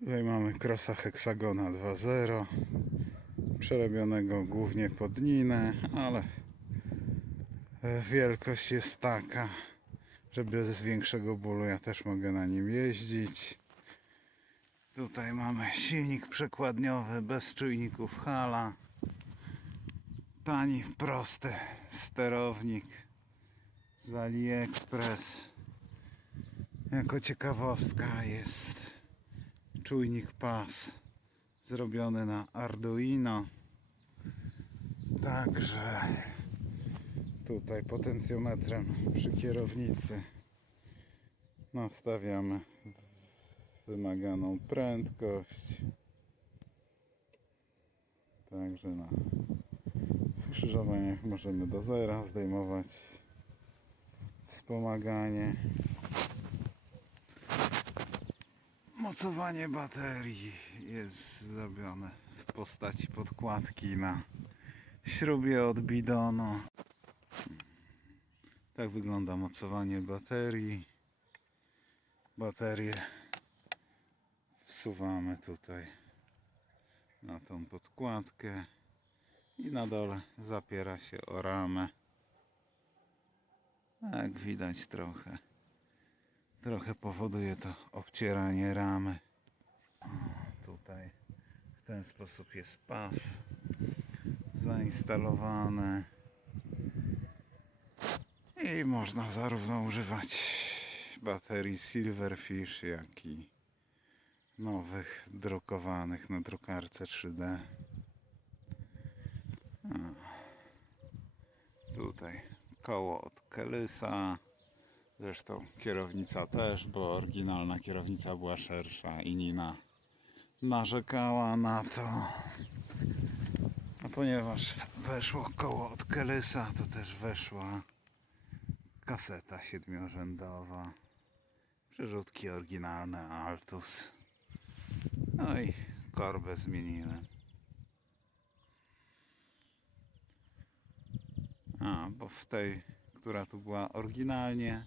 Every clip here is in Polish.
Tutaj mamy krosa Hexagona 2.0 przerobionego głównie pod ninę, ale e, wielkość jest taka, że bez większego bólu ja też mogę na nim jeździć. Tutaj mamy silnik przekładniowy bez czujników hala. Tani, prosty sterownik z AliExpress. Jako ciekawostka jest czujnik pas zrobiony na Arduino. Także tutaj potencjometrem przy kierownicy nastawiamy wymaganą prędkość. Także na skrzyżowaniach możemy do zera zdejmować wspomaganie. Mocowanie baterii jest zrobione w postaci podkładki na śrubie od bidonu. Tak wygląda mocowanie baterii. Baterię wsuwamy tutaj na tą podkładkę i na dole zapiera się o ramę. Jak widać trochę trochę powoduje to obcieranie ramy. Tutaj w ten sposób jest pas zainstalowany i można zarówno używać baterii Silverfish, jak i nowych drukowanych na drukarce 3D. O, tutaj koło od Kelysa. Zresztą kierownica też, bo oryginalna kierownica była szersza i Nina narzekała na to. A ponieważ weszło koło od Kelysa, to też weszła kaseta siedmiorzędowa. Przerzutki oryginalne Altus. No i korbę zmieniłem. A, bo w tej, która tu była oryginalnie,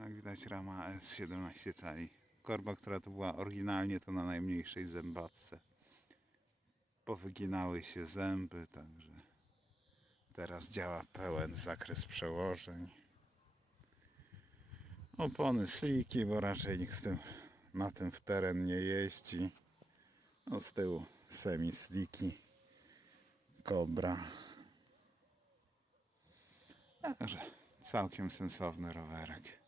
jak widać rama S 17 cali. Korba, która tu była oryginalnie, to na najmniejszej zębatce. Powyginały się zęby, także teraz działa pełen zakres przełożeń. Opony sliki, bo raczej nikt z tym, na tym w teren nie jeździ. No z tyłu semi sliki. Kobra. Także całkiem sensowny rowerek.